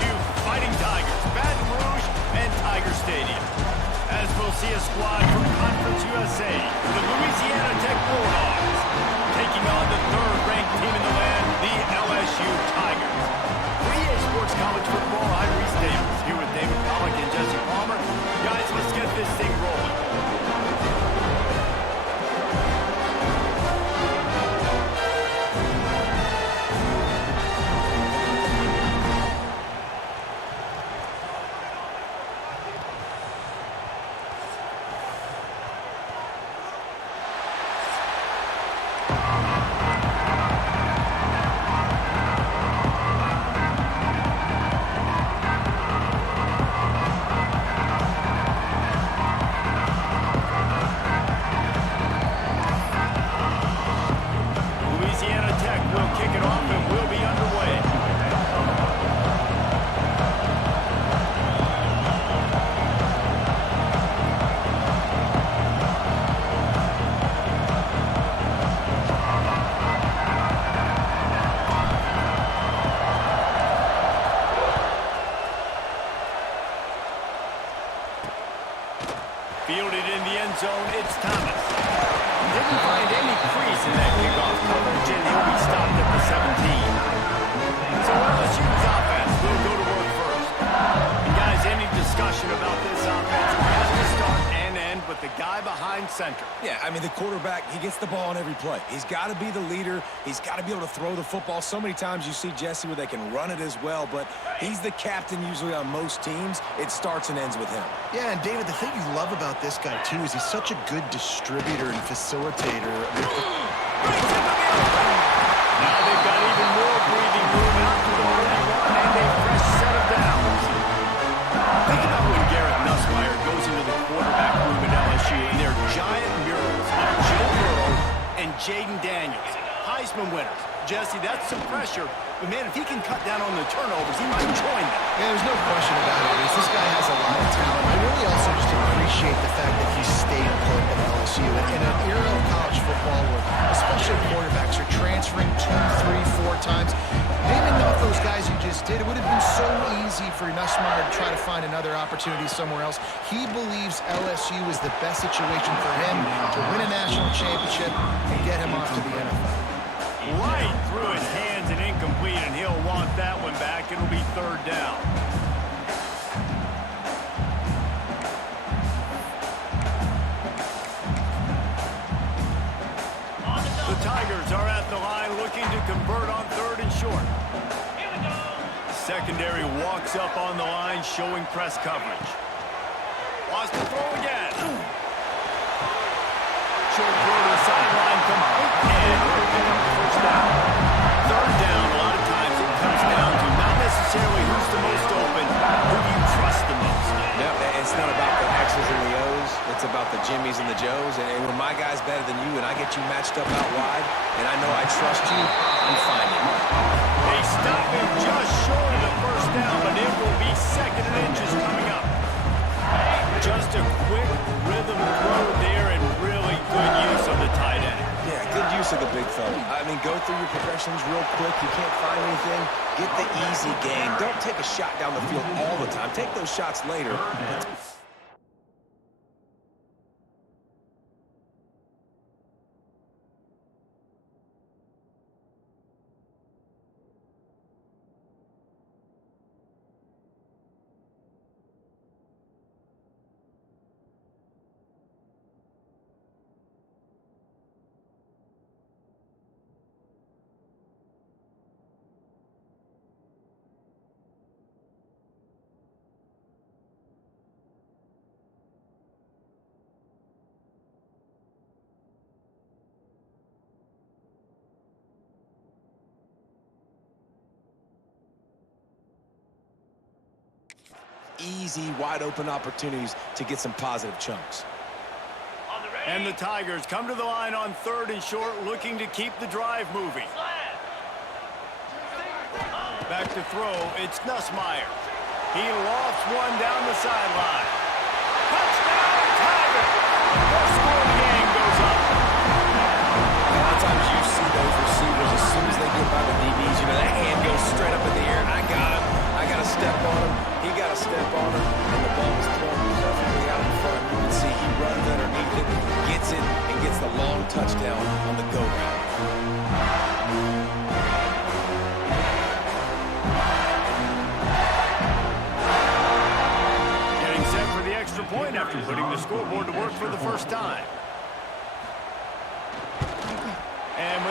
LSU Fighting Tigers, Baton Rouge, and Tiger Stadium. As we'll see a squad from Conference USA, the Louisiana Tech Bulldogs, taking on the third-ranked team in the land, the LSU Tigers. For EA Sports College Football, I'm Reese Davis, here with David Pollack and Jesse Palmer. Guys, let's get this thing rolling. Fielded in the end zone, it's Thomas. Didn't find any crease in that kickoff coverage, and he'll be stopped at the 17. So LSU's offense will go to work first. And guys, any discussion about this offense has to start and end with the guy behind center. Yeah, I mean, the quarterback, he gets the ball on every play. He's got to be the leader. He's got to be able to throw the football. So many times you see Jesse where they can run it as well, but he's the captain usually on most teams. It starts and ends with him. Yeah, and David, the thing you love about this guy, too, is he's such a good distributor and facilitator. Now they've got even more breathing room out to the 31 and a fresh set of downs. Think about when Garrett Nussmeier goes into the quarterback room at LSU and their giant murals of Joe Burrow and Jaden Daniels, Heisman winners. Jesse, that's some pressure. But, man, if he can cut down on the turnovers, he might join them. Yeah, there's no question about it. This guy has a lot of talent. I really also just appreciate the fact that he stayed put at LSU. In an era of college football where especially quarterbacks are transferring 2, 3, 4 times, naming off those guys you just did, it would have been so easy for Nussmeier to try to find another opportunity somewhere else. He believes LSU is the best situation for him to win a national championship and get him off to the NFL. Right through his hands and incomplete, and he'll want that one back. It'll be third down. The Tigers are at the line looking to convert on third and short. Secondary walks up on the line, showing press coverage. Wants to throw again. Short throw to the sideline, complete, and pick up the first down. Third down, a lot of times it comes down to not necessarily who's the most open, who do you trust the most. Yep, it's not about the X's and the O's. It's about the Jimmies and the Joes. And when my guy's better than you and I get you matched up out wide, and I know I trust you, I'm finding you. They stop him just short of the first down, but it will be second and inches coming up. Just a quick rhythm throw there and really good use of the tight end. Yeah, good use of the big fella. I mean, go through your progressions real quick. You can't find anything. Get the easy gain. Don't take a shot down the field all the time. Take those shots later. Easy, wide-open opportunities to get some positive chunks. And the Tigers come to the line on third and short, looking to keep the drive moving. Back to throw, it's Nussmeier. He lofts one down the sideline. Touchdown, Tigers! First score of the game goes up. A lot of times you see those receivers, as soon as they get by the DBs, you know, that hand goes straight up in the air. I got him. I got to step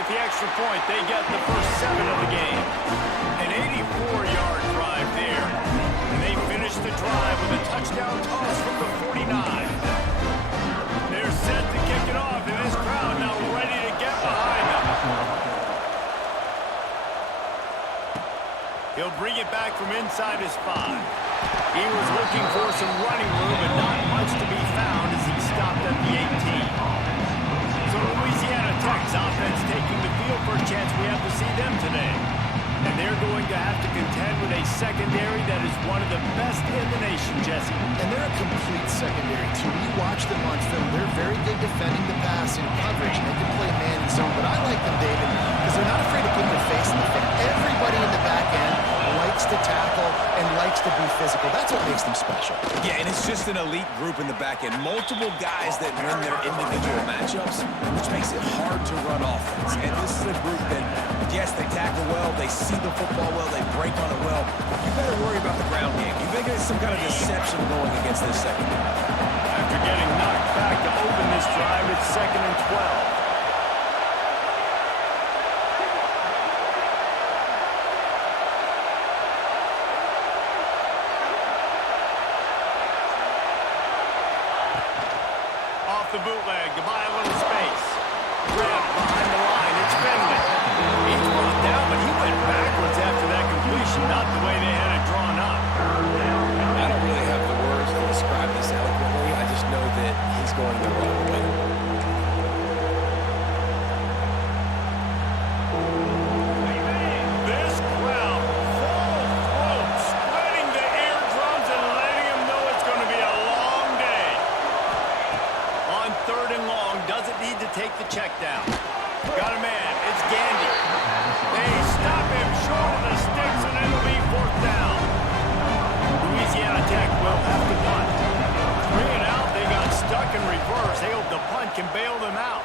the extra point, they get the first 7 of the game. An 84-yard drive there. And they finish the drive with a touchdown toss from the 49. They're set to kick it off, and this crowd now ready to get behind them. He'll bring it back from inside his 5. He was looking for some running room, but not much to be found as he stopped at the 18. So Louisiana Tech's offense taking the field for a chance. We have to see them today. And they're going to have to contend with a secondary that is one of the best in the nation, Jesse. And they're a complete secondary, too. When you watch them on film, they're very good defending the pass in coverage. They can play man and zone, but I like them, David, because they're not afraid to put their face in the fan. Everybody in the back end likes to tackle and likes to be physical. That's what makes them special. Yeah, and it's just an elite group in the back end. Multiple guys that win their individual matchups, which makes it hard to run offense. And this is a group that, yes, they tackle well, they see the football well, they break on it well. You better worry about the ground game. You better get some kind of deception going against this secondary. After getting knocked back to open this drive, it's 2nd and 12. The bootleg to buy a little space. Grabbed behind the line. It's Finley. He's brought down, but he went backwards after that completion. Not the way they had it drawn up. I don't really have the words to describe this eloquently. I just know that he's going the wrong way. This crowd, full throat, spreading the eardrums and letting him know it's going to be a long day. On 3rd and long, doesn't need to take the check down. Got a man. It's Gandy. They stop him short of the sticks, and it'll be 4th down. Louisiana Tech will have to punt. 3 and out. They got stuck in reverse. They hope the punt can bail them out.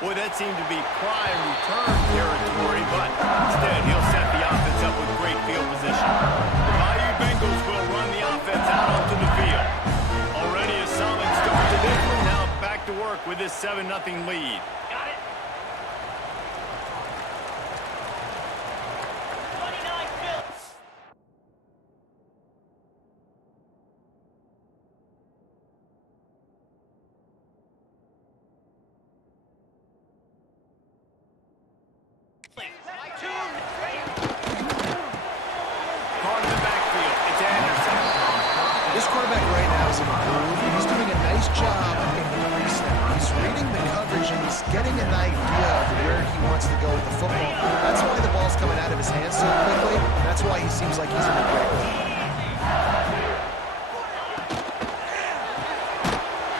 Boy, that seemed to be prime return territory, but instead he'll set the offense up with great field position. The Bayou Bengals will run the offense out onto the field. Already a solid start to this one. Now back to work with this 7-0 lead. Got it. 29 Phillips. Caught in the backfield. It's Anderson. This quarterback right now is in a groove, and he's doing a nice job in the snap. He's reading the coverage, and he's getting an idea of where he wants to go with the football. That's why the ball's coming out of his hands so quickly. That's why he seems like he's in a great way.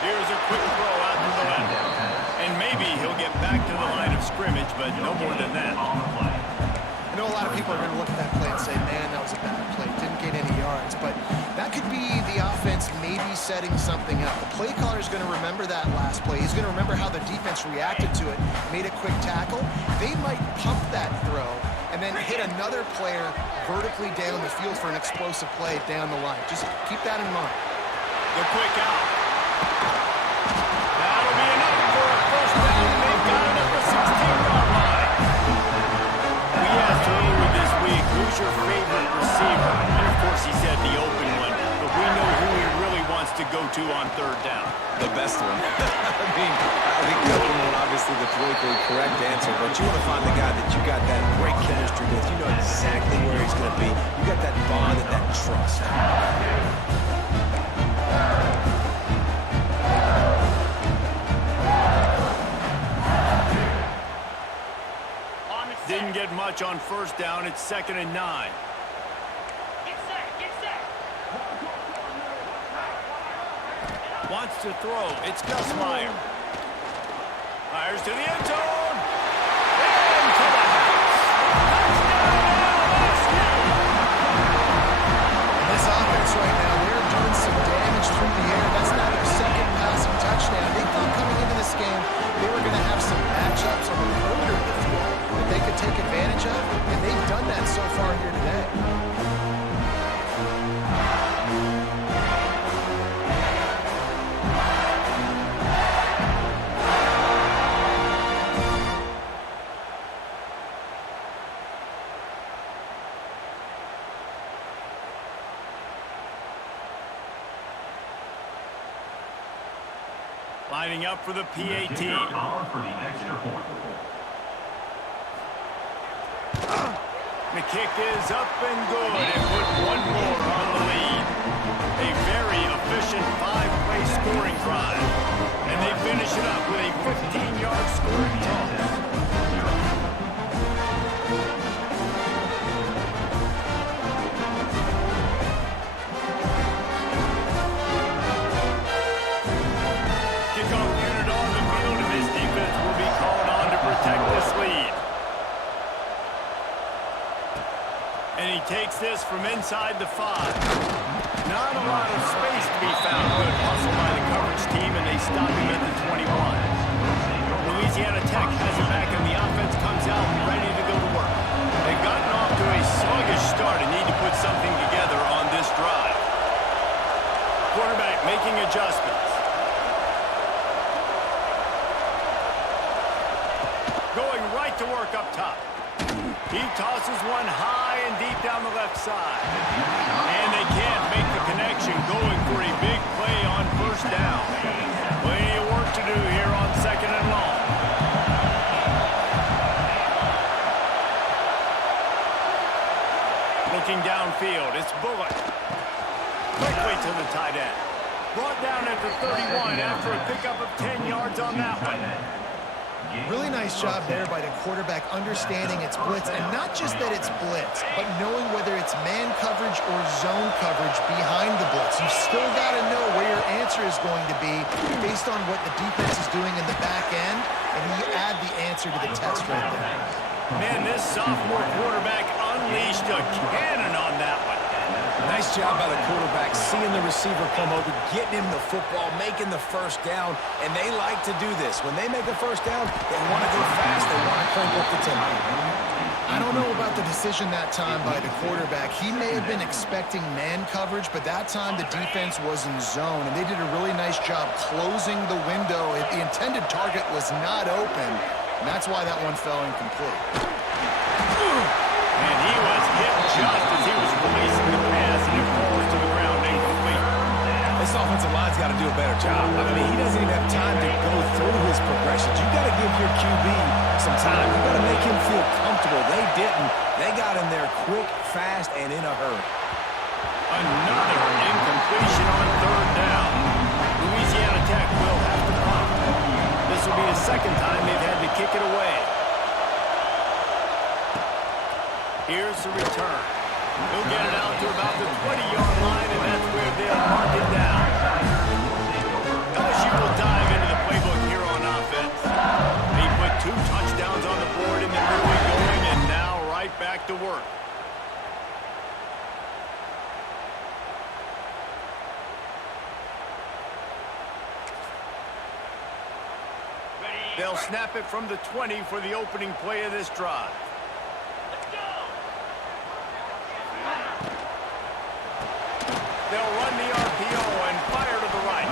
Here's a quick throw out to the left. And maybe he'll get back to the line of scrimmage, but no more than that. I know a lot of people are going to look at that play and say, man, that was a bad play. Didn't get any yards. But that could be the offense maybe setting something up. The play caller is going to remember that last play. He's going to remember how the defense reacted to it, made a quick tackle. They might pump that throw and then hit another player vertically down the field for an explosive play down the line. Just keep that in mind. The quick out. That'll be enough for a first down. They've got it at the 16-yard line. We asked earlier this week, who's your favorite receiver? And of course he said the open one, but we know who he really wants to go to on 3rd down. The best one. I think the open one, obviously the politically correct answer, but you want to find the guy that you got that great chemistry with. You know exactly where he's going to be. You got that bond and that trust. Didn't get much on 1st down. It's 2nd and 9. Get set, get set. Wants to throw. It's Gus Meyer. Fires to the end zone. Into the house. Touchdown, LSU. This offense right now, they're doing some damage through the air. That's not their 2nd passing touchdown. They thought coming into this game they were going to have some matchups on the perimeter of the field that they could take advantage of, and they've done that so far here today. Lining up for the PAT. The kick is up and good, and put one more on the lead. A very efficient 5-play scoring drive. And they finish it up with a 15-yard scoring toss. And he takes this from inside the 5. Not a lot of space to be found. Good hustle by the coverage team, and they stop him at the 21. Louisiana Tech has it back, and the offense comes out ready to go to work. They've gotten off to a sluggish start and need to put something together on this drive. Quarterback making adjustments. Going right to work up top. He tosses one high and deep down the left side. And they can't make the connection, going for a big play on first down. Plenty of work to do here on 2nd and long. Looking downfield, it's Bullock. Quickly to the tight end. Brought down at the 31 after a pickup of 10 yards on that one. Really nice job there by the quarterback understanding it's blitz, and not just that it's blitz, but knowing whether it's man coverage or zone coverage behind the blitz. You've still got to know where your answer is going to be based on what the defense is doing in the back end, and you add the answer to the test right there. Man, this sophomore quarterback unleashed a cannon on that one. Nice job by the quarterback, seeing the receiver come over, getting him the football, making the first down, and they like to do this. When they make a first down, they want to go fast, they want to crank up the tempo. I don't know about the decision that time by the quarterback. He may have been expecting man coverage, but that time the defense was in zone, and they did a really nice job closing the window. The intended target was not open, and that's why that one fell incomplete. And he was hit just as he was releasing the pass, and it falls to the ground incomplete. This offensive line's got to do a better job. I mean, he doesn't even have time to go through his progressions. You've got to give your QB some time. You've got to make him feel comfortable. They didn't. They got him there quick, fast, and in a hurry. Another incompletion on 3rd down. Louisiana Tech will have to punt. This will be the 2nd time they've had to kick it away. Here's the return. He'll get it out to about the 20-yard line, and that's where they'll mark it down. LSU will dive into the playbook here on offense. They put 2 touchdowns on the board in the early going, and now right back to work. They'll snap it from the 20 for the opening play of this drive. They'll run the RPO and fire to the right.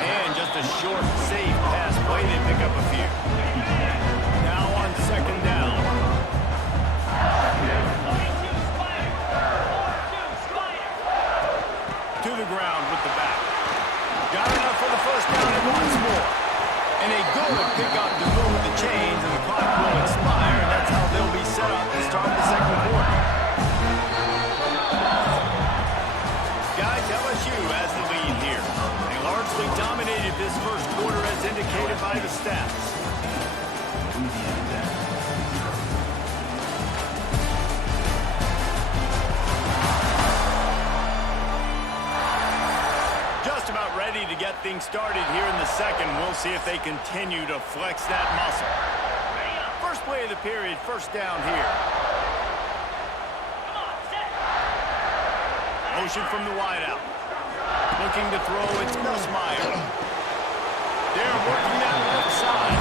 And just a short, safe pass play. They pick up a few. Now on 2nd down. To the ground with the back. Got enough for the first down and once more. And a good pickup to move the chains, and the clock will expire. And that's how they'll be set up to start the 2nd quarter. LSU has the lead here. They largely dominated this first quarter as indicated by the stats. Just about ready to get things started here in the 2nd. We'll see if they continue to flex that muscle. First play of the period, first down here. Motion from the wideout. Looking to throw, it's Nussmeier. They're working that left side.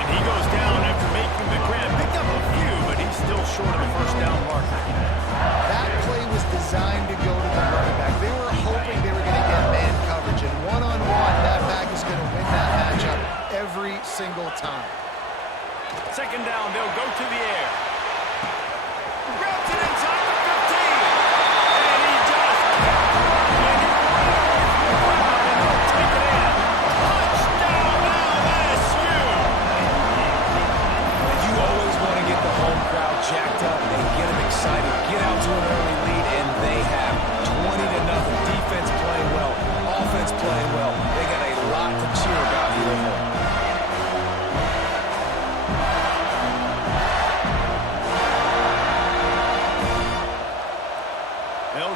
And he goes down after making the grab. Picked up a few, but he's still short of the first down marker. That play was designed to go to the running back. They were hoping they were going to get man coverage, and one-on-one, that back is going to win that matchup every single time. 2nd down, they'll go to the air. Grabs it inside the 15. And he just kept running. And he'll take it in. Touchdown,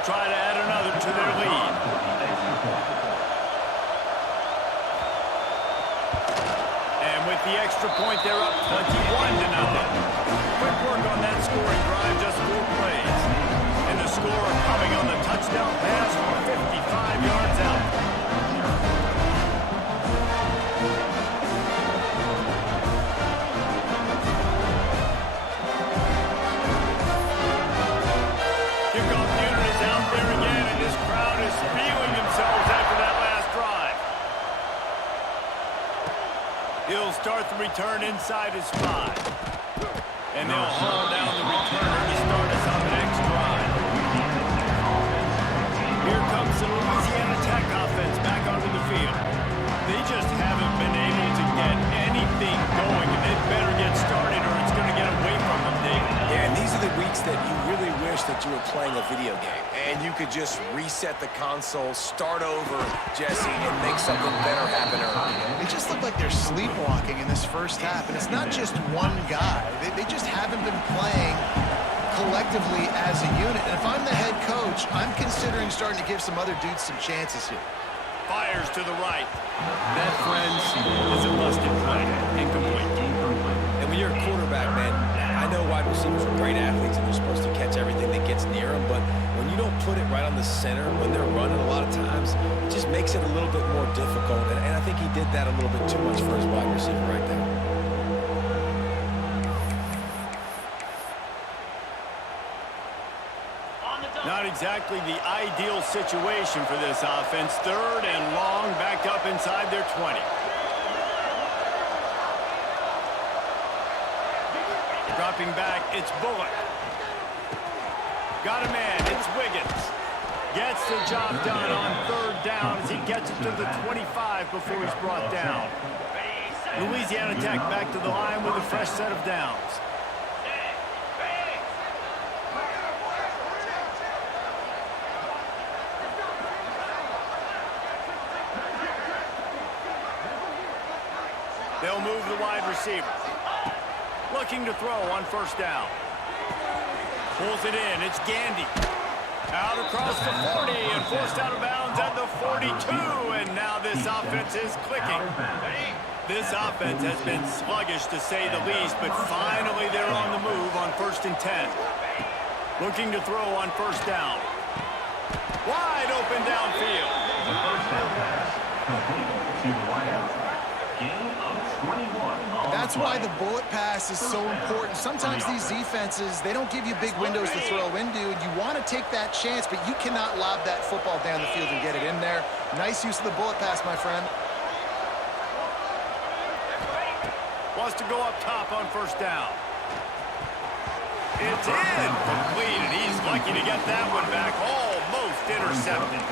They'll try to add another to their lead. And with the extra point, they're up 21-0. Quick work on that scoring drive, just 4 plays. And the score coming on the touchdown pass from 55 yards out. Kickoff unit is out there again, and this crowd is feeling themselves after that last drive. He'll start the return inside his 5. And they'll haul down the returner to start us on the next drive. Here comes the Louisiana Tech offense back onto the field. They just haven't been able to get anything going, and they better get started or it's going to get away from them, David. Yeah, and these are the weeks that you really wish that you were playing a video game and you could just reset the console, start over, Jesse, and make something better happen early. They just look like they're sleepwalking in this first half, and it's not just one guy. They just haven't been playing collectively as a unit. And if I'm the head coach, I'm considering starting to give some other dudes some chances here. Fires to the right. That, friends, is a busted play. Incomplete. And when you're a quarterback, man, I know wide receivers are great athletes and they're supposed to catch everything that gets near them, but when you don't put it right on the center, when they're running a lot of times, it just makes it a little bit more difficult. And I think he did that a little bit too much for his wide receiver right there. Not exactly the ideal situation for this offense. 3rd and long, back up inside their 20. Dropping back, it's Bullock. Got a man, it's Wiggins. Gets the job done on 3rd down as he gets it to the 25 before he's brought down. Louisiana Tech back to the line with a fresh set of downs. They'll move the wide receiver. Looking to throw on 1st down. Pulls it in. It's Gandy. Out across the 40 and forced out of bounds at the 42. And now this offense is clicking. This offense has been sluggish to say the least, but finally they're on the move on 1st and 10. Looking to throw on 1st down. Wide open downfield. That's why the bullet pass is so important. Sometimes these defenses, they don't give you big windows to throw into, and you want to take that chance, but you cannot lob that football down the field and get it in there. Nice use of the bullet pass, my friend. Wants to go up top on 1st down. It's incomplete, and he's lucky to get that one back. Almost intercepted.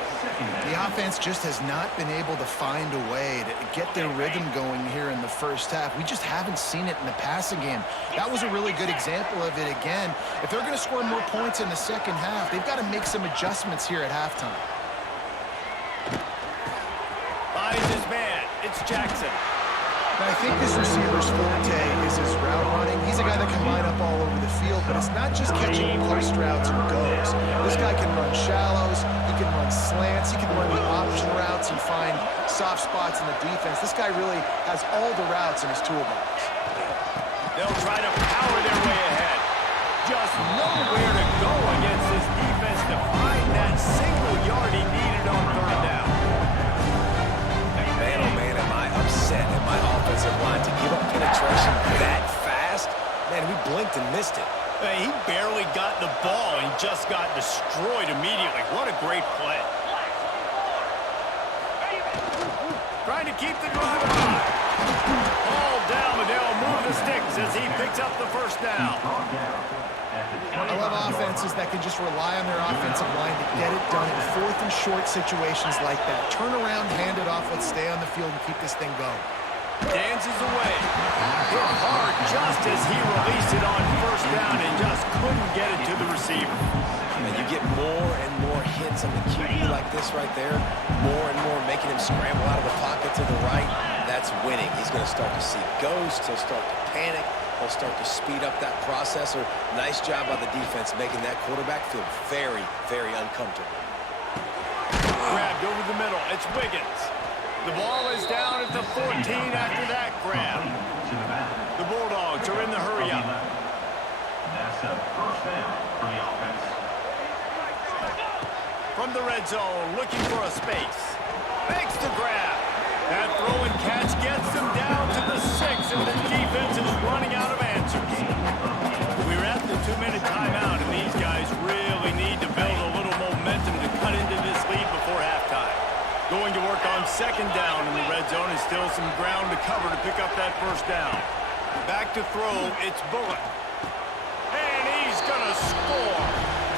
The offense just has not been able to find a way to get their rhythm going here in the first half. We just haven't seen it in the passing game. That was a really good example of it again. If they're going to score more points in the second half, they've got to make some adjustments here at halftime. Finds his man. It's Jackson. But I think this receiver's forte is his route running. He's a guy that can line up all over the field, but it's not just catching post routes and goes. This guy can run shallows, he can run slants, he can run the option routes and find soft spots in the defense. This guy really has all the routes in his toolbox. They'll try to power their way ahead. Just nowhere to go against this defense to find that single yard he needed on 3rd down. Man, oh man, am I upset at my offensive line to give up penetration that fast? Man, we blinked and missed it. Hey, he barely got the ball and just got destroyed immediately. What a great play. Trying to keep the drive alive. Ball down, but they'll move the sticks as he picks up the 1st down. I love offenses that can just rely on their offensive line to get it done in 4th and short situations like that. Turn around, hand it off, let's stay on the field and keep this thing going. Dances away. Hit hard just as he released it on 1st down and just couldn't get it to the receiver. And you get more and more hits on the QB like this right there, more and more making him scramble out of the pocket to the right. That's winning. He's going to start to see ghosts. He'll start to panic. They'll start to speed up that process. Or nice job by the defense making that quarterback feel very, very uncomfortable. Grabbed over the middle. It's Wiggins. The ball is down at the 14 after that grab. The Bulldogs are in the hurry-up. That's a first down for the offense. From the red zone, looking for a space. Makes the grab. That throw and catch gets them down to the 6, and the defense is running out of answers. We're at the 2-minute timeout, and these guys really need to build a little momentum to cut into this lead before halftime. Going to work on second down in the red zone, and still some ground to cover to pick up that first down. Back to throw, it's Bullock. And he's going to score.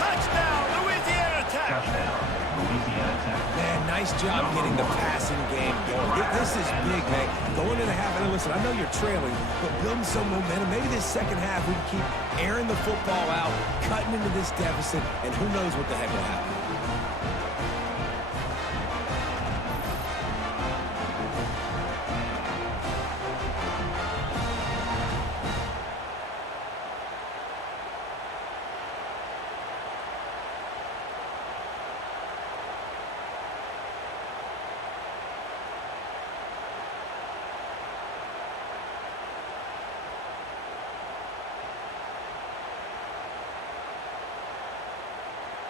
Touchdown, Louisiana Tech. Touchdown, Louisiana Tech. Man, nice job getting the passing game going. This is big, man. Going into the half, and listen, I know you're trailing, but building some momentum. Maybe this second half we can keep airing the football out, cutting into this deficit, and who knows what the heck will happen.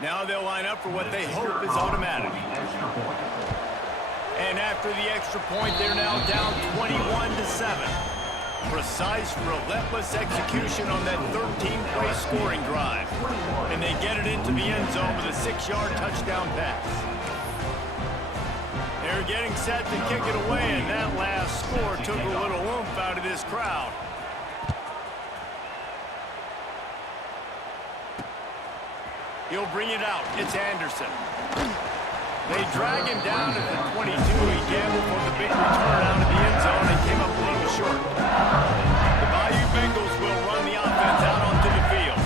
Now they'll line up for what they hope is automatic. And after the extra point, they're now down 21-7. Precise, relentless execution on that 13-play scoring drive. And they get it into the end zone with a 6-yard touchdown pass. They're getting set to kick it away, and that last score took a little oomph out of this crowd. He'll bring it out. It's Anderson. They drag him down at the 22. He gambled for the big return out of the end zone and came up a little short. The Bayou Bengals will run the offense out onto the field.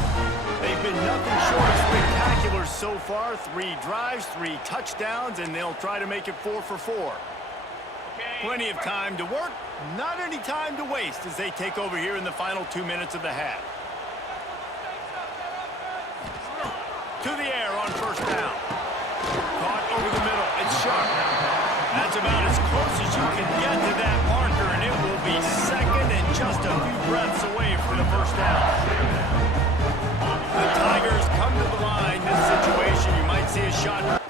They've been nothing short of spectacular so far. 3 drives, 3 touchdowns, and they'll try to make it 4 for 4. Plenty of time to work, not any time to waste as they take over here in the final 2 minutes of the half. To the air on first down. Caught over the middle. It's Sharp. That's about as close as you can get to that marker, and it will be second and just a few breaths away from the first down. The Tigers come to the line. This situation, you might see a shot.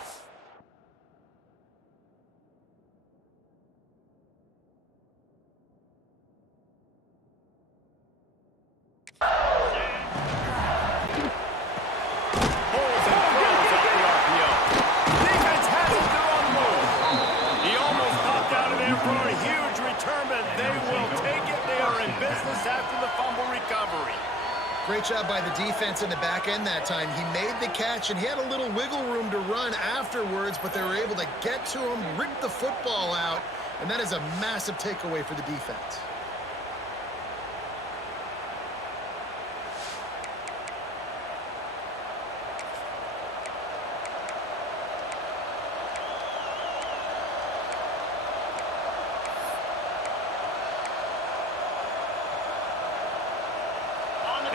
Great job by the defense in the back end that time. He made the catch, and he had a little wiggle room to run afterwards, but they were able to get to him, rip the football out, and that is a massive takeaway for the defense.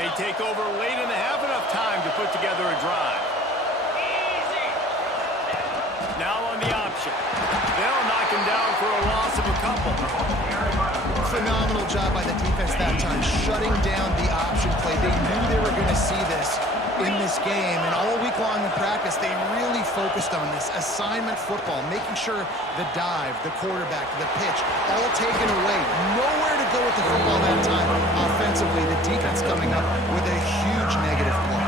They take over late in the half, enough time to put together a drive. Now on the option. They'll knock him down for a loss of a couple. Phenomenal job by the defense that time, shutting down the option play. They knew they were going to see this in this game, and all week long in practice, they really focused on this assignment football, making sure the dive, the quarterback, the pitch, all taken away. Nowhere to go with the football that time. Offensively, the defense coming up with a huge negative play.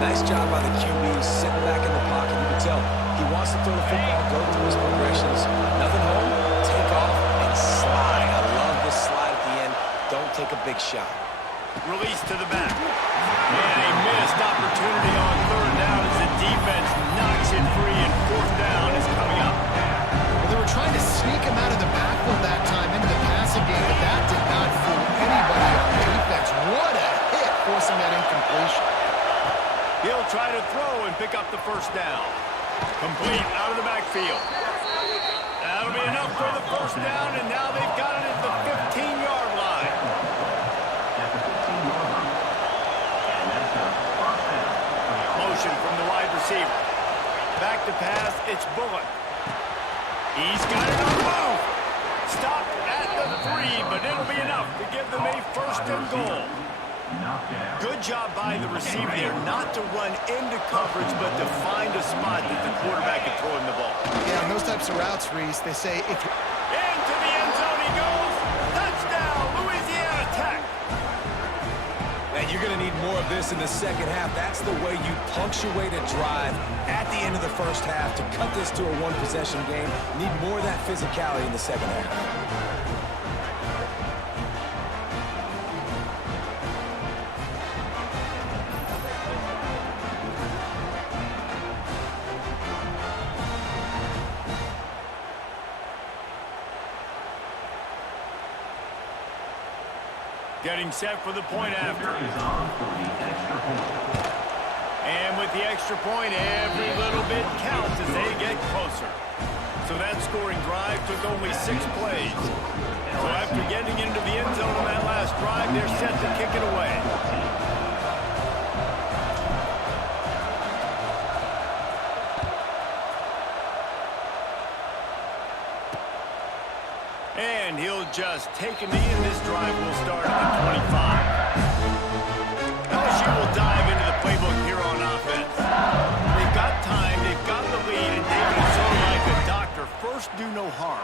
Nice job by the QB, sitting back in the pocket. You can tell he wants to throw the football, go through his progressions. Nothing home, take off, and slide. I love this slide at the end. Don't take a big shot. Release to the back. And a missed opportunity on third down as the defense knocks it free, and fourth down is coming up. Well, they were trying to sneak him out of the backfield that time into the passing game, but that did not fool anybody on defense. What a hit, forcing that incompletion. He'll try to throw and pick up the first down. Complete out of the backfield. That'll be enough for the first down, and now they've got it at the 15-yard line. receiver. Back to pass, it's Bullock. He's got it on the move. Stopped at the 3, but it'll be enough to give them a first and goal. Good job by the receiver there, not to run into coverage, but to find a spot that the quarterback can throw him the ball. Yeah, on those types of routes, Reese, they say if you... Into the end zone he goes. Touchdown, Louisiana Tech. And you're going to need more of this in the second half. That's the way you punctuate a drive at the end of the first half to cut this to a one-possession game. Need more of that physicality in the second half. Getting set for the point after. And with the extra point, every little bit counts as they get closer. So that scoring drive took only 6 plays. So after getting into the end zone on that last drive, they're set to kick it away. And he'll just take a knee, and this drive will start at the 25. LSU will dive into the playbook here on offense. They've got time, they've got the lead, and David is sort of like a doctor. First, do no harm.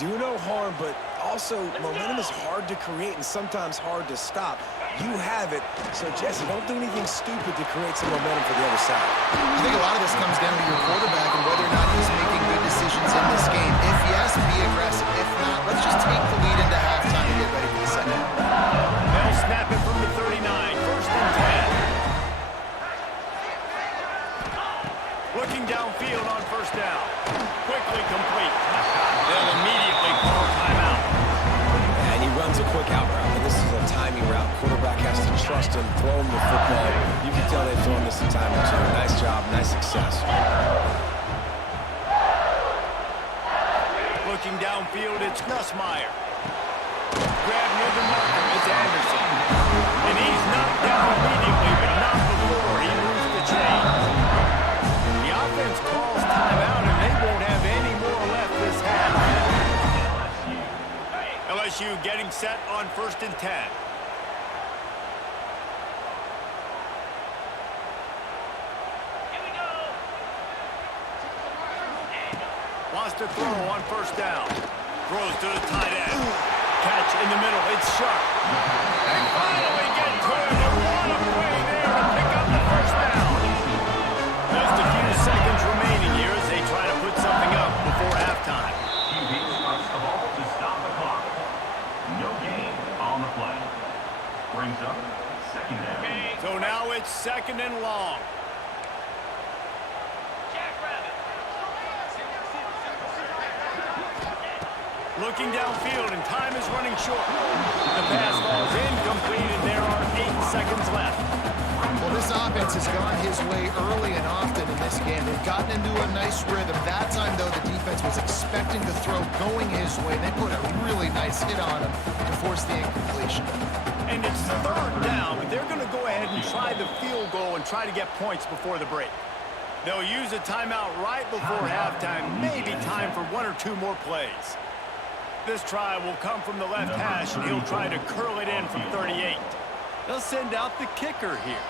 Do no harm, but also momentum is hard to create and sometimes hard to stop. You have it, so Jesse, don't do anything stupid to create some momentum for the other side. I think a lot of this comes down to your quarterback and whether or not he's making good decisions in this game. If yes, be aggressive. If not, let's just take the lead into halftime and get ready for the second half. They'll snap it from the 39, first and 10. Looking downfield on first down. Quickly complete. They'll immediately call timeout. And he runs a quick out route, but this is a timing route. Quarterback has to trust him, throw him the football. You can tell they've thrown this a time or two. Nice job, nice success. Looking downfield, it's Nussmeier. Grab near the marker, it's Anderson. And he's knocked down immediately, but not before he moves the chains. The offense calls timeout, and they won't have any more left this half. LSU getting set on first and 10. Wants to throw on first down. Throws to the tight end. Catch in the middle. It's sharp. They finally get to him. And what a play there to pick up the first down. Just a few seconds remaining here as they try to put something up before halftime. QB starts the ball to stop the clock. No gain on the play. Brings up second down. So now it's second and long. Looking downfield, and time is running short. The pass falls incomplete, and there are 8 seconds left. Well, this offense has gone his way early and often in this game. They've gotten into a nice rhythm. That time, though, the defense was expecting the throw going his way. They put a really nice hit on him to force the incompletion. And it's third down, but they're going to go ahead and try the field goal and try to get points before the break. They'll use a timeout right before halftime, maybe time for 1 or 2 more plays. This try will come from the left hash, and he'll try to curl it in from 38. They'll send out the kicker here.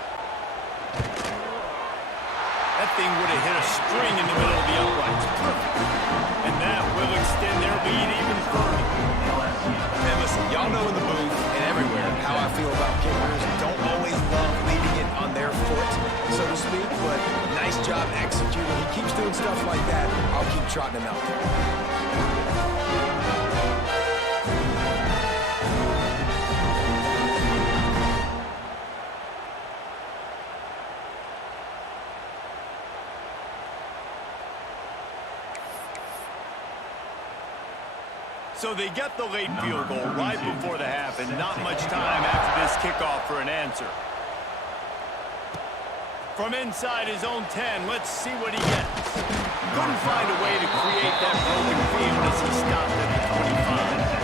That thing would have hit a string in the middle of the uprights. Perfect. And that will extend their lead even further. And listen, y'all know in the booth and everywhere how I feel about kickers. Don't always love leaving it on their foot, so to speak, but nice job executing. He keeps doing stuff like that. I'll keep trotting him out there. So they get the late field goal right before the half, and not much time after this kickoff for an answer. From inside his own 10, let's see what he gets. Couldn't find a way to create that broken field as he stopped at the 25.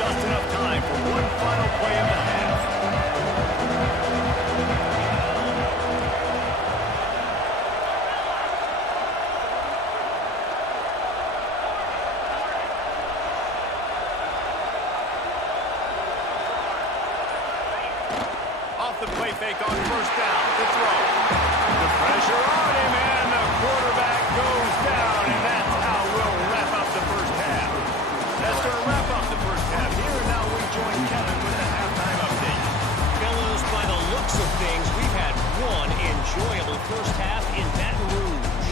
Just enough time for one final play of the half. the play fake on first down. The throw. The pressure on him, and the quarterback goes down, and that's how we'll wrap up the first half. That's going to wrap up the first half here, and now we join Kevin with the halftime update. Fellows, by the looks of things, we've had one enjoyable first half in Baton Rouge.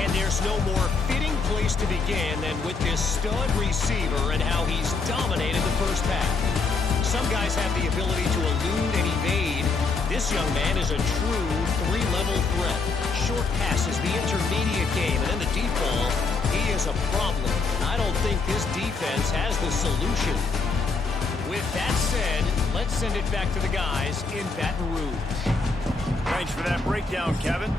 And there's no more fitting place to begin than with this stud receiver and how he's dominated the first half. Some guys have the ability to elude and evade. This young man is a true three-level threat. Short passes, the intermediate game, and then the deep ball. He is a problem. I don't think this defense has the solution. With that said, let's send it back to the guys in Baton Rouge. Thanks for that breakdown, Kevin.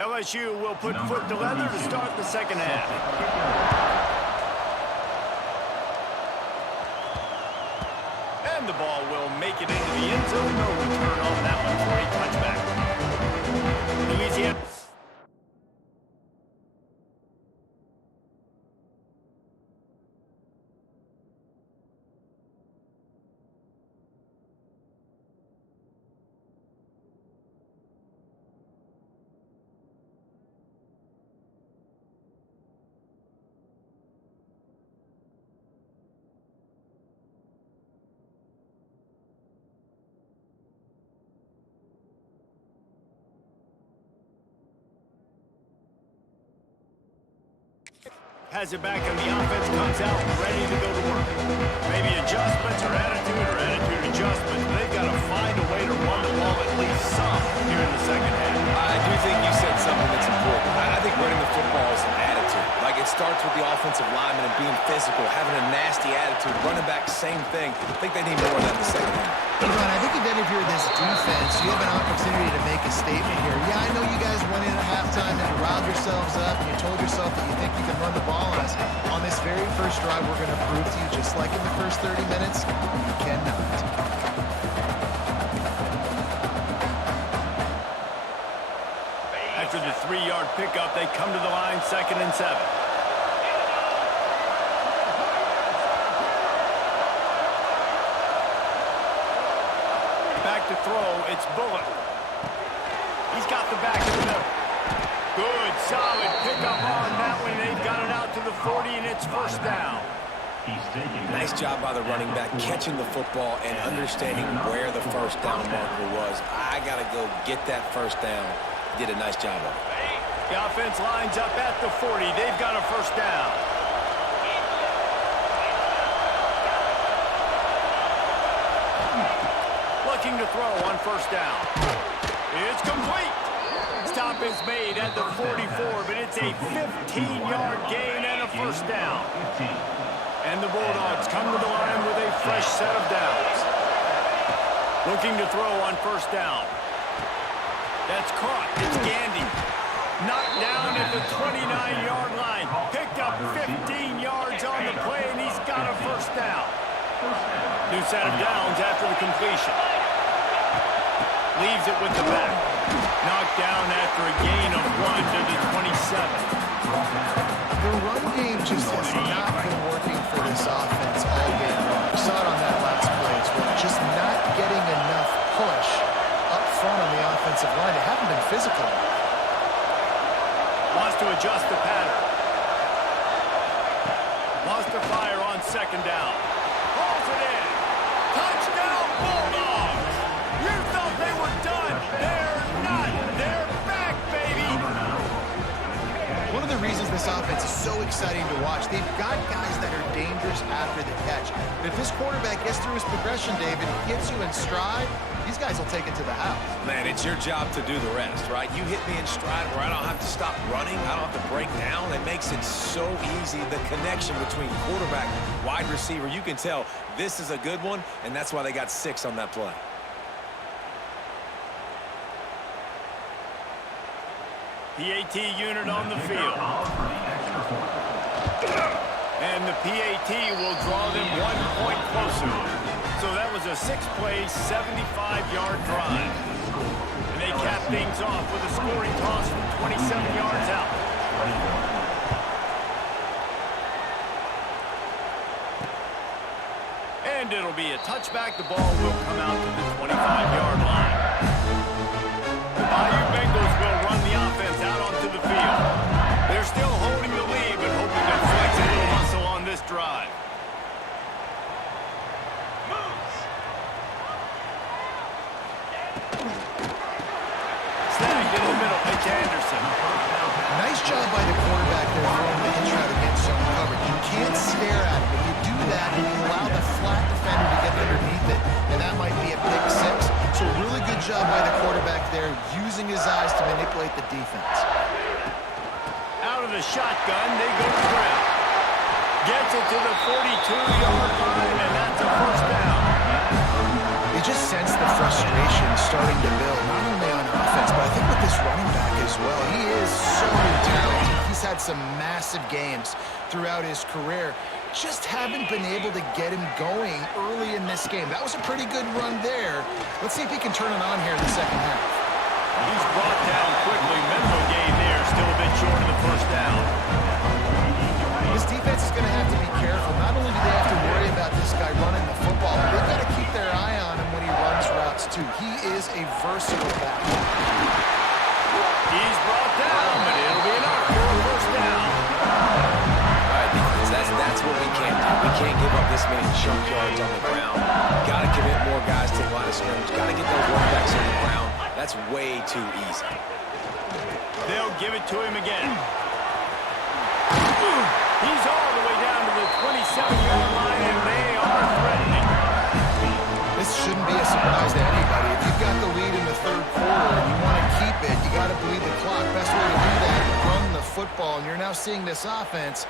LSU will put foot to leather to start the second half. And the ball will make it into the end zone. No return on that one for a touchback. Louisiana. Has it back and the offense comes out ready to go to work. Maybe adjustments or attitude adjustments. They've got to find a way to run the ball at least some here in the second half. I do think you said something that's important. I think running the football is an attitude. Like, it starts with the offensive lineman and being physical, having a nasty attitude. Running back, same thing. I think they need more of that in the second half. Ron, I think if you're this defense, you have an opportunity to make a statement here. Yeah, I know you guys went in at halftime and you riled yourselves up and you told yourself that you think you can run the ball on us. On this very first drive, we're going to prove to you, just like in the first 30 minutes, you cannot. After the 3-yard pickup, they come to the line, 2nd and 7. Back to throw, it's Bullock. He's got the back in the middle. Good, solid pickup on that one. They've got it out to the 40, and it's first down. He's taking Nice job by the running back, catching the football and understanding where the first down marker was. I got to go get that first down. Did a nice job of it. The offense lines up at the 40. They've got a first down. Looking to throw on first down. It's complete. Stop is made at the 44, but it's a 15-yard gain and a first down. And the Bulldogs come to the line with a fresh set of downs. Looking to throw on first down. That's caught. It's Gandy. Knocked down at the 29-yard line. Picked up 15 yards on the play, and he's got a first down. New set of downs after the completion. Leaves it with the back. Knocked down after a gain of 1 to the 27. The run game just has not been working for this offense all game long. We saw it on that last play as well. Just not getting enough push up front on the offensive line. They haven't been physical enough. Wants to adjust the pattern. Wants to fire on second down. Pulls it in. Touchdown, Bulldogs! You thought they were done. They're not. They're back, baby! One of the reasons this offense is so exciting to watch, they've got guys that are dangerous after the catch. But if this quarterback gets through his progression, David, hits you in stride, these guys will take it to the house. Man, it's your job to do the rest, right? You hit me in stride where I don't have to stop running. I don't have to break down. It makes it so easy. The connection between quarterback, wide receiver, you can tell this is a good one, and that's why they got 6 on that play. PAT unit on the field. And the PAT will draw them 1 point closer. So that was a 6-play, 75-yard drive. And they cap things off with a scoring toss from 27 yards out. And it'll be a touchback. The ball will come out to the 25-yard line. The Bayou Bengals will run the offense out onto the field. They're still holding the lead, but hoping to flex a little muscle on this drive. Snagged in the middle. It's Anderson. Nice job by the quarterback there throwing the hitch route against zone coverage. You can't stare at it. If you do that and you allow the flat defender to get underneath it, and that might be a pick 6. So really good job by the quarterback there, using his eyes to manipulate the defense. Out of the shotgun, they go to ground. Gets it to the 42-yard line, and that's a first down. You just sense the frustration starting to build, not only on offense, but I think with this running back as well. He is so talented. He's had some massive games throughout his career. Just haven't been able to get him going early in this game. That was a pretty good run there. Let's see if he can turn it on here in the second half. He's brought down quickly. Mental gain there, still a bit short of the first down. This defense is going to have to be careful. Not only do they have to worry about this guy running the football, but they've got to keep their eye on him when he runs routes too. He is a versatile back. He's brought down, but it'll be enough for a first down. All right, defense, that's what we can't do. We can't give up this many chunk yards on the ground. Got to commit more guys to the line of scrimmage. Got to get those running backs on the ground. That's way too easy. They'll give it to him again. He's all the way down to the 27-yard line, and they are threatening. This shouldn't be a surprise to anybody. If you've got the lead in the third quarter and you want to keep it, you got to bleed the clock. Best way to do that, run the football. And you're now seeing this offense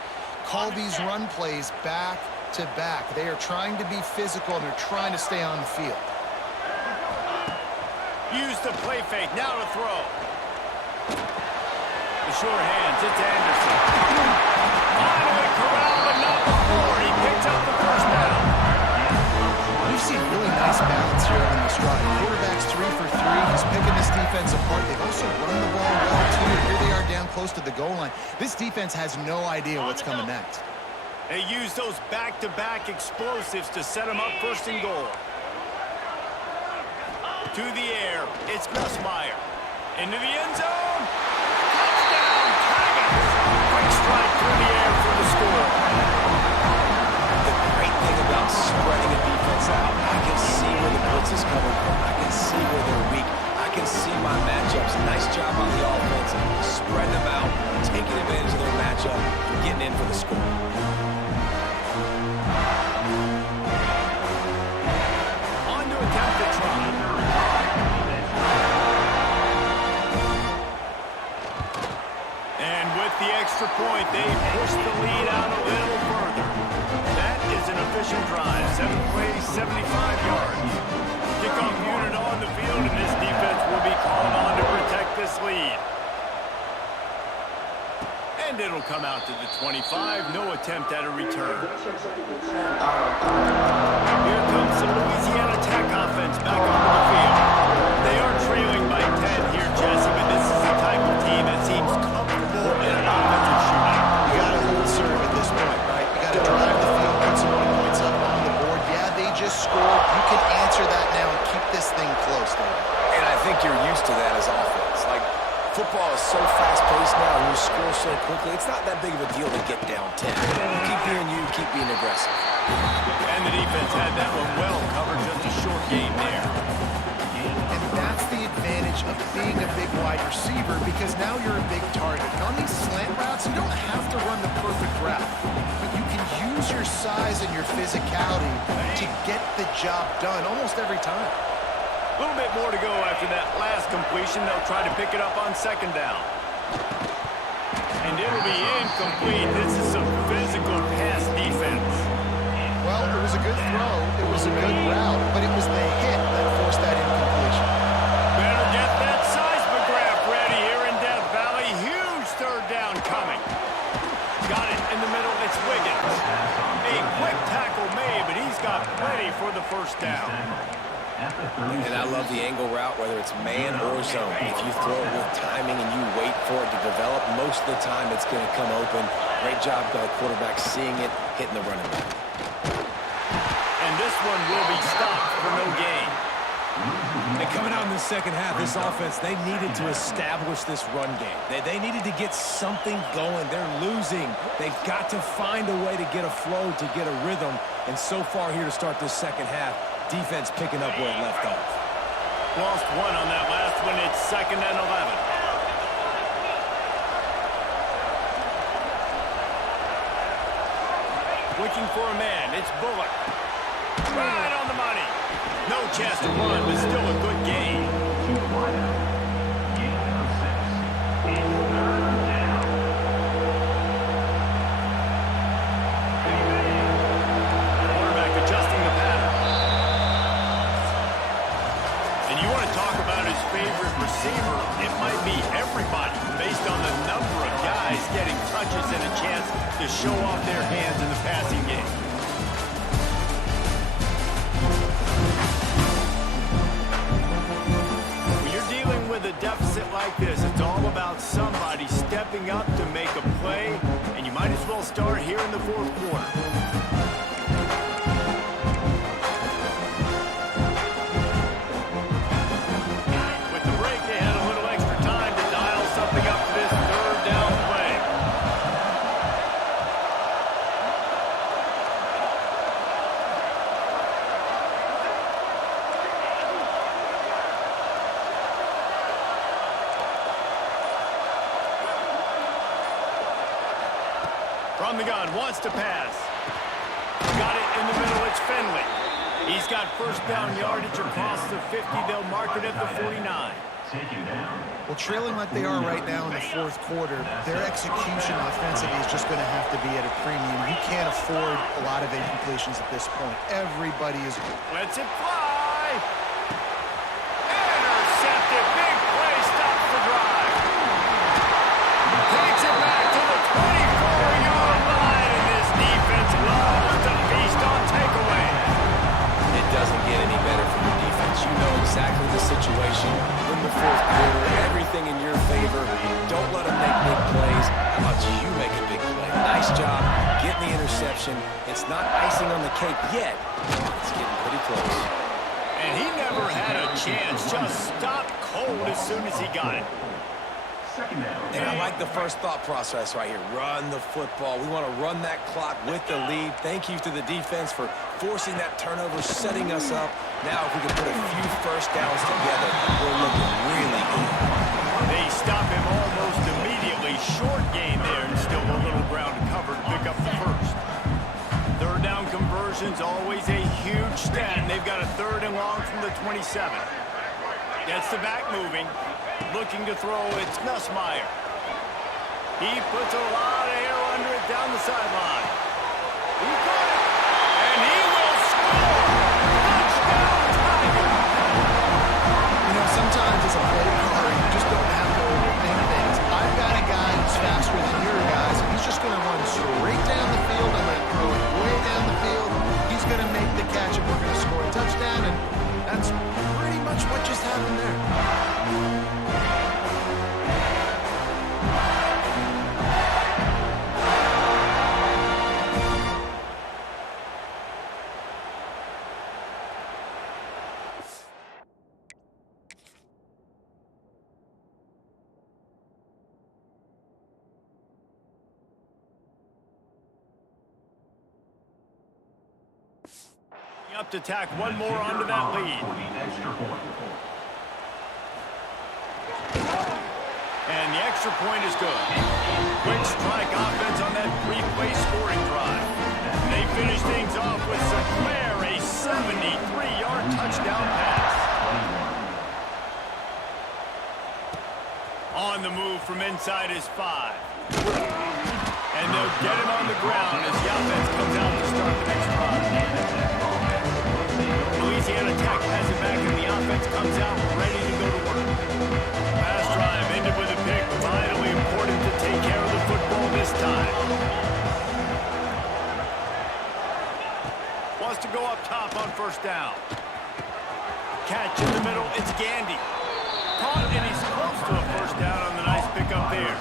call these run plays back to back. They are trying to be physical, and they're trying to stay on the field. Use the play fake. Now to throw. The short hands. It's Anderson. Finally corralled, but not before. He picks up the first down. We've seen really nice balance here on this drive. Quarterback's 3 for 3. He's picking this defense apart. They've also run the ball well, too. Here they are down close to the goal line. This defense has no idea what's coming next. They use those back-to-back explosives to set them up first and goal. To the air. It's Nussmeier. Into the end zone. Touchdown, Tigers. Quick strike through the air for the score. possession drive. 7 plays, 75 yards. Kickoff unit on the field, and this defense will be called on to protect this lead. And it'll come out to the 25. No attempt at a return. Here comes the Louisiana Tech offense back onto the field. They are trailing by 10 here, Jesse, but this is the type of team that seems comfortable in an offensive shootout. You got to hold serve at this point, right? You got to drive the field, put some more points up on the board. Yeah, they just scored. You can answer that now and keep this thing close, though. And I think you're used to that as offense. Like, football is so fast-paced now, and you score so quickly, it's not that big of a deal to get down 10. You keep being you, keep being aggressive. And the defense had that one well covered, just a short game there. And that's the advantage of being a big wide receiver, because now you're a big target. And on these slant routes, you don't have to run the perfect route, but you can use your size and your physicality to get the job done almost every time. A little bit more to go after that last completion. They'll try to pick it up on second down. And it'll be incomplete. This is some physical pass defense. Well, it was a good throw. It was a good route, but it was the hit that forced that incompletion. Better get that seismograph ready here in Death Valley. Huge third down coming. Got it in the middle. It's Wiggins. A quick tackle made, but he's got plenty for the first down. And I love the angle route, whether it's man or zone. If you throw it with timing and you wait for it to develop, most of the time it's going to come open. Great job by the quarterback seeing it, hitting the running back. And this one will be stopped for no gain. And coming out in the second half, this offense, they needed to establish this run game. They needed to get something going. They're losing. They've got to find a way to get a flow, to get a rhythm. And so far here to start this second half, defense picking up where it left off. Lost one on that last one. It's 2nd and 11. Looking for a man. It's Bullock. Right on the money. No chance to run, but still a good game. Quarterback adjusting the pattern. And you want to talk about his favorite receiver, it might be everybody, based on the number of guys getting touches and a chance to show off their hands in the passing game. With a deficit like this, it's all about somebody stepping up to make a play, and you might as well start here in the fourth quarter. With the break, they had a little extra time to dial something up for this third down play. From the gun, wants to pass. Got it in the middle, it's Finley. He's got first down yardage across the 50. They'll mark it at the 49. Well, trailing like they are right now in the fourth quarter, their execution offensively is just going to have to be at a premium. You can't afford a lot of incompletions at this point. Everybody is... Lets it fly. Intercepted. Big play. Stops the drive. Takes it back to the 24-yard line, and this defense loves to feast on takeaways. It doesn't get any better from the defense. You know exactly the situation in the fourth quarter. Everything in your favor. Don't let them make big plays. How about you make a big play? Nice job getting the interception. It's not icing on the cake yet. It's getting pretty close. And he never had a chance. Just stopped cold as soon as he got it. And I like the first thought process right here. Run the football. We want to run that clock with the lead. Thank you to the defense for forcing that turnover, setting us up. Now if we can put a few first downs together, we're looking really good. They stop him almost immediately. Short gain there, and still a little ground to cover to pick up the first. Third down conversions, always a huge stat. And they've got a 3rd and long from the 27. Gets the back moving. Looking to throw, it's Nussmeier. He puts a lot of air under it down the sideline. He got it, and he Up to tack one more onto that lead. For the extra point. And the extra point is good. Quick strike offense on that three-play scoring drive. And they finish things off with some flair, a 73-yard touchdown pass. On the move from inside his 5. And they'll get him on the ground as the offense comes out to start the next drive. Louisiana Tech has it back and the offense comes out ready to go to work. Pass drive ended with a pick. Vitally important to take care of the football this time. Wants to go up top on first down. Catch in the middle. It's Gandy. Caught and he's close to a first down on the nice pickup there.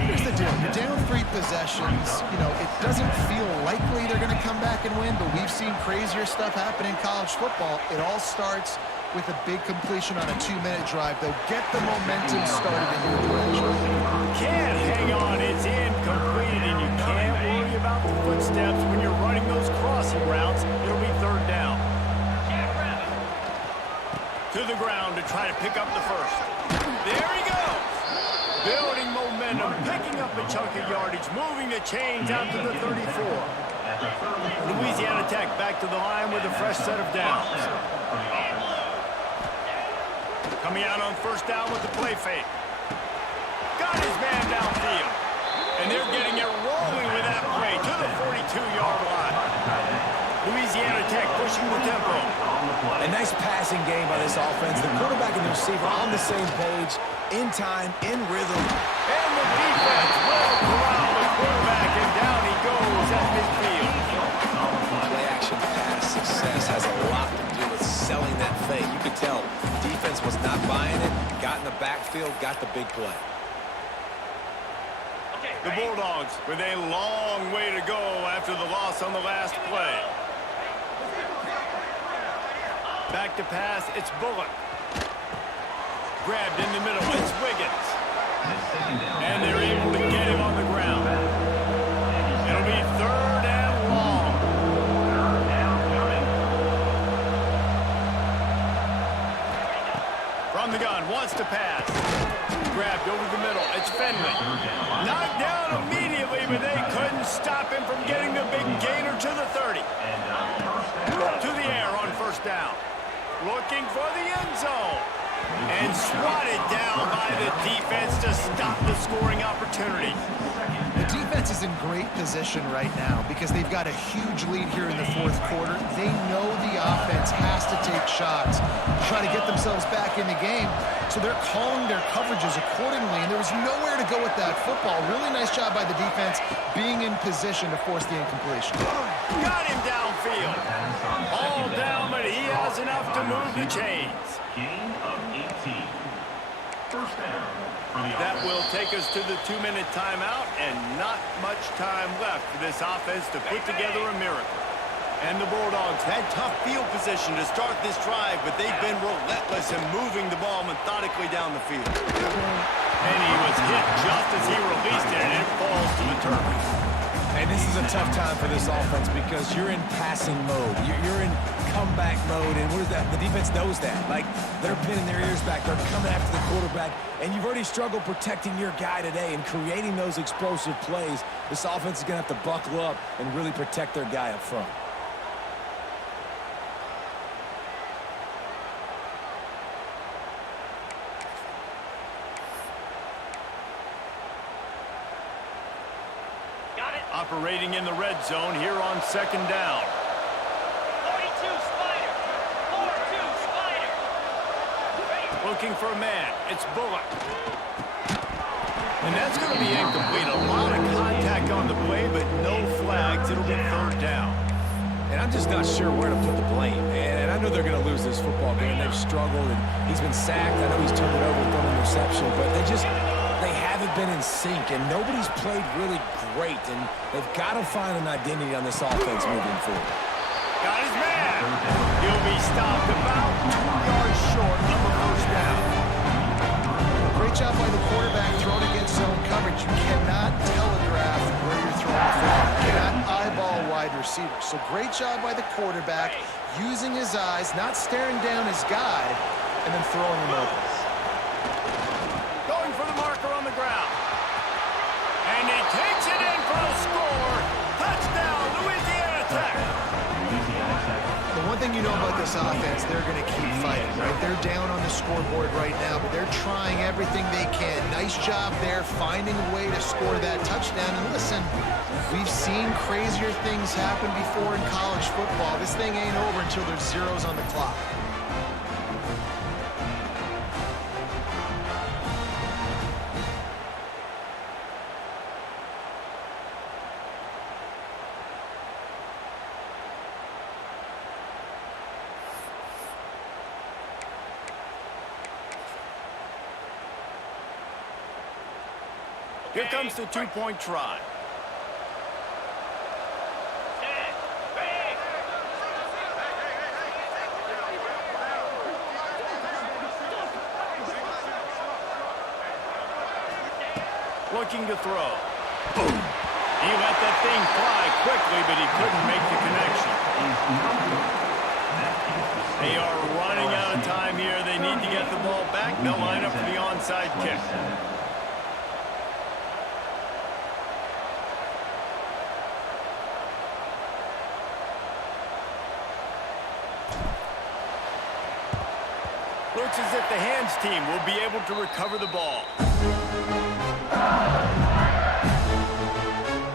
Here's the deal. You're down 3 possessions. You know, it doesn't feel likely they're going to come back and win, but we've seen crazier stuff happen in college football. It all starts with a big completion on a 2-minute drive. They'll get the momentum started in your direction. Can't hang on. It's incomplete, and you can't worry about the footsteps when you're running those crossing routes. It'll be third down. To the ground to try to pick up the first. There he goes. Building momentum, picking up a chunk of yardage, moving the chains out to the 34. Louisiana Tech back to the line with a fresh set of downs. Coming out on first down with the play fake. Got his man downfield. And they're getting it rolling with that play to the 42-yard line. Louisiana Tech pushing the tempo. A nice passing game by this offense. The quarterback and the receiver on the same page, in time, in rhythm. And the defense will corral the quarterback, and down he goes at midfield. Play-action pass success has a lot to do with selling that fake. You could tell defense was not buying it, got in the backfield, got the big play. The Bulldogs with a long way to go after the loss on the last play. Back to pass, it's Bullock. Grabbed in the middle, it's Wiggins. And they're able to get him on the ground. It'll be third and long. From the gun, wants to pass. Grabbed over the middle, it's Finley. Knocked down immediately, but they couldn't stop him from getting the big gainer to the 30. To the air on first down. Looking for the end zone. And swatted down by the defense to stop the scoring opportunity. The defense is in great position right now because they've got a huge lead here in the fourth quarter. They know the offense has to take shots, try to get themselves back in the game. So they're calling their coverages accordingly, and there was nowhere to go with that football. Really nice job by the defense being in position to force the incompletion. Got him downfield. All down, but he has enough to move the chains. Gain of 18. First down for the That offense. will take us to the 2-minute timeout, and not much time left for this offense to put together a miracle. And the Bulldogs had tough field position to start this drive, but they've been relentless in moving the ball methodically down the field. And he was hit just as he released it, and it falls to the turf. And this is a tough time for this offense because you're in passing mode. You're in comeback mode, and what is that? The defense knows that. Like, they're pinning their ears back. They're coming after the quarterback, and you've already struggled protecting your guy today and creating those explosive plays. This offense is going to have to buckle up and really protect their guy up front. Operating in the red zone here on second down. 42 Spider. 4-2 Spider. Looking for a man. It's Bullock. And that's going to be incomplete. A lot of contact on the play, but no flags. It'll be third down. And I'm just not sure where to put the blame. And I know they're going to lose this football game. They've struggled, and he's been sacked. I know he's turned it over and thrown an interception, but they haven't been in sync, and nobody's played really great, and they've got to find an identity on this offense moving forward. Got his man. He'll be stopped about 2 yards short of a first down. Great job by the quarterback throwing against zone coverage. You cannot telegraph where you're throwing the football. You cannot eyeball wide receivers. So great job by the quarterback using his eyes, not staring down his guy, and then throwing him open. Going for the marker on the ground. And he takes it in for a score. Touchdown, Louisiana Tech. The one thing you know about this offense, they're going to keep fighting, right? They're down on the scoreboard right now, but they're trying everything they can. Nice job there, finding a way to score that touchdown. And listen, we've seen crazier things happen before in college football. This thing ain't over until there's zeros on the clock. Here comes the two-point try. Looking to throw. Boom. He let that thing fly quickly, but he couldn't make the connection. They are running out of time here. They need to get the ball back. They'll line up for the onside kick. Looks as if the hands team will be able to recover the ball.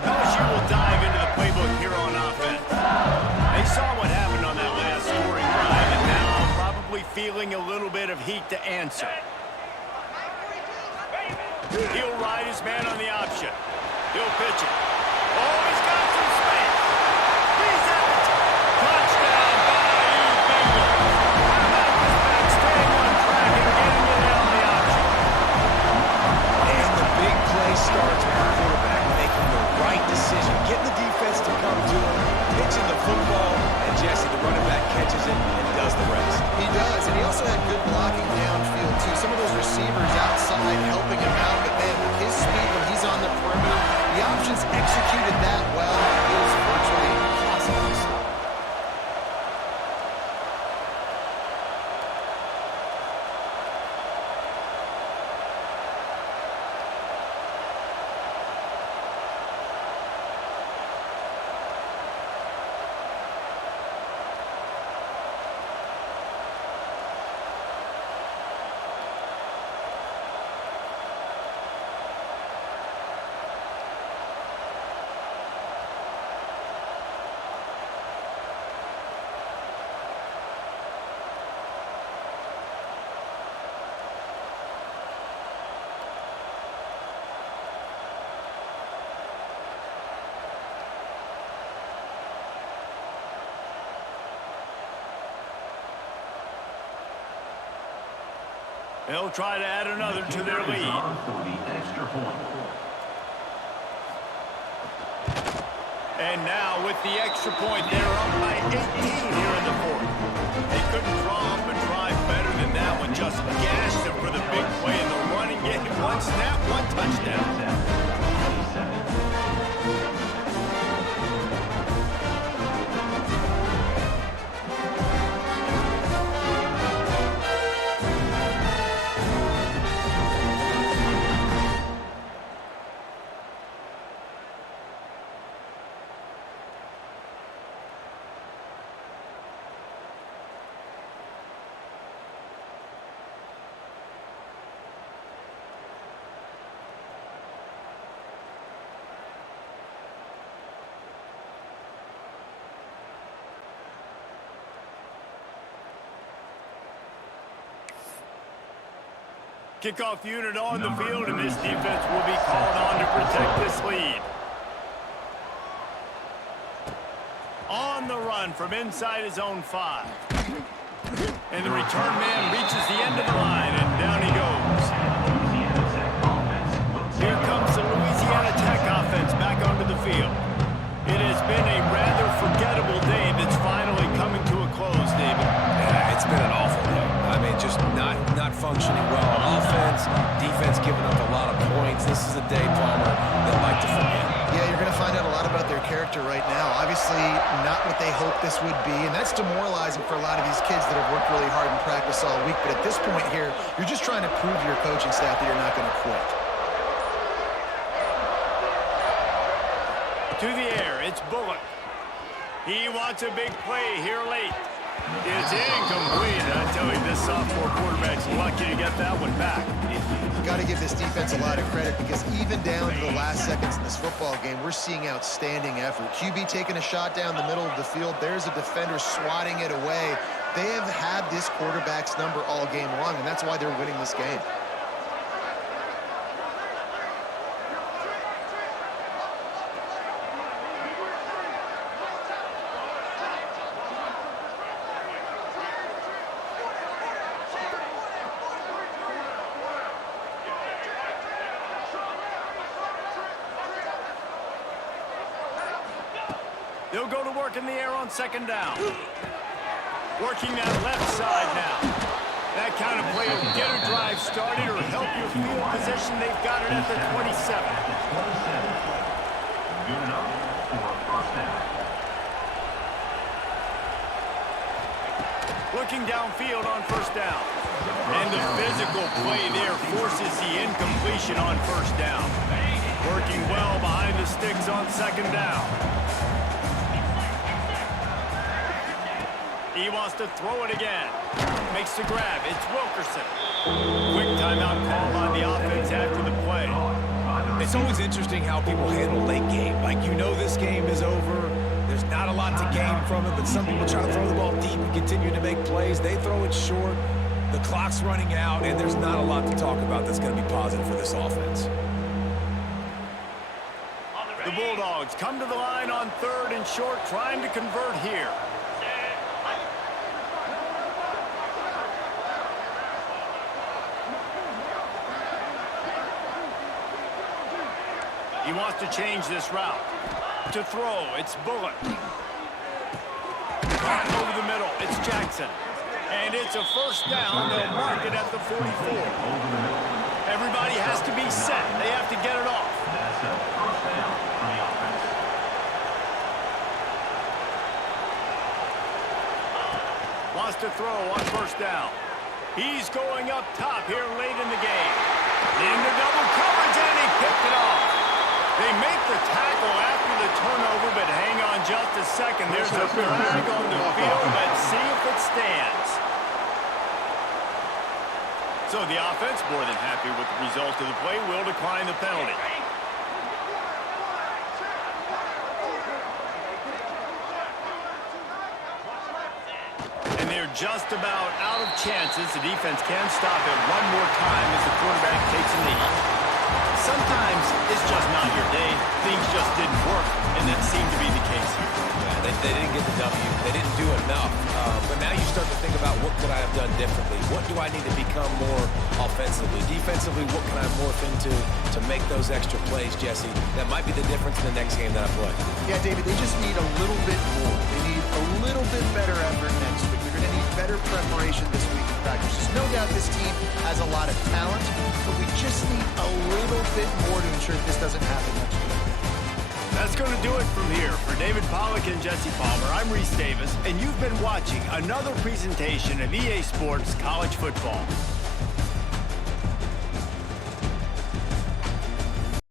LSU will dive into the playbook here on offense. They saw what happened on that last scoring drive, and now probably feeling a little bit of heat to answer. He'll ride his man on the option. He'll pitch it. Oh, he's got some space. He's at the touchdown. Bayou Bengals. How about this back staying on track and getting it on the option? And the big play starts with the quarterback making the right decision, getting the defense to come to him, pitching the football, and Jesse, the running back, catches it and does the rest. He does, and he also had good blocking downfield, too. Some of those receivers outside helping him out, but man, with his speed when he's on the perimeter, the options executed that well. It was virtually impossible to stop. They'll try to add another to their lead. And now with the extra point, they're up by 18 here in the fourth. They couldn't draw up a drive better than that one. Just gashed them for the big play in the running game. One snap, one touchdown. Kickoff unit on the field, and this defense will be called on to protect this lead. On the run from inside his own 5. And the return man reaches the end of the line, and down he goes. Here comes the Louisiana Tech offense back onto the field. It has been a rather forgettable day that's finally coming to a close, David. Yeah, it's been an awful day. I mean, just not functioning well on offense. Defense not what they hoped this would be, and that's demoralizing for a lot of these kids that have worked really hard in practice all week. But at this point here, you're just trying to prove to your coaching staff that you're not going to quit. To the air, it's Bullock. He wants a big play here late. It's incomplete. I tell you, this sophomore quarterback's lucky to get that one back. Got to give this defense a lot of credit because even down to the last seconds in this football game, we're seeing outstanding effort. QB taking a shot down the middle of the field. There's a defender swatting it away. They have had this quarterback's number all game long, and that's why they're winning this game. They'll go to work in the air on second down. Working that left side now. That kind of play will get a drive started or help your field position. They've got it at the 27. Good enough for a first down. Looking downfield on first down. And the physical play there forces the incompletion on first down. Working well behind the sticks on second down. He wants to throw it again. Makes the grab. It's Wilkerson. Quick timeout call on the offense after the play. It's always interesting how people handle late game. Like, you know this game is over. There's not a lot to gain from it, but some people try to throw the ball deep and continue to make plays. They throw it short. The clock's running out, and there's not a lot to talk about that's going to be positive for this offense. The Bulldogs come to the line on third and short, trying to convert here. He wants to change this route. To throw, it's Bullock. Over the middle, it's Jackson. And it's a first down. They'll mark it at the 44. Everybody has to be set. They have to get it off. That's a first down for the offense. Wants to throw on first down. He's going up top here late in the game. Into double coverage, and he picked it off. They make the tackle after the turnover, but hang on just a second. There's a flag on the field. Let's see if it stands. So the offense, more than happy with the result of the play, will decline the penalty. And they're just about out of chances. The defense can stop it one more time as the quarterback takes a knee. Sometimes it's just not your day. Things just didn't work, and that seemed to be the case here. Yeah, they didn't get the W. They didn't do enough. But now you start to think about, what could I have done differently? What do I need to become more offensively? Defensively, what can I morph into to make those extra plays, Jesse? That might be the difference in the next game that I play. Yeah, David, they just need a little bit more. They need a little bit better effort next week. They're going to need better preparation this week in practice. There's no doubt this team has a lot of talent, but we just need a little bit more to ensure that this doesn't happen next week. That's going to do it from here. For David Pollack and Jesse Palmer, I'm Reese Davis, and you've been watching another presentation of EA Sports College Football.